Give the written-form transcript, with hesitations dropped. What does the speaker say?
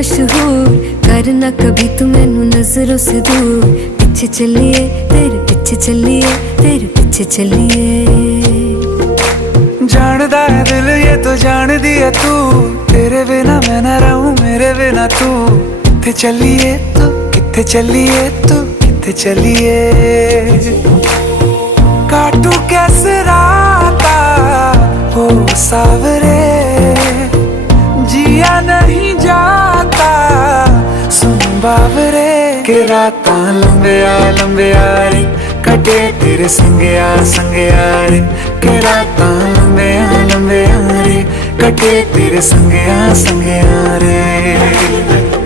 मशहूर, करना कभी तू मैनू नजरों से दूर। पीछे चलिए तेरे पीछे चलिए, तेरे पीछे चलिए। जानदा है दिल ये तो जान दिया तू, तेरे बिना मैं ना रहूं मेरे बिना तू। किथे चलिए तू, किथे चलिए तू, किथे चलिए। काटू कैसे राता हो सावरे, जिया नहीं जाता सुन बावरे। के राता लंबिया लंबिया रे, कटे तेरे संगया संगया रे। के राता लंबिया लंबिया रे, कटे तेरे संगया संगया रे।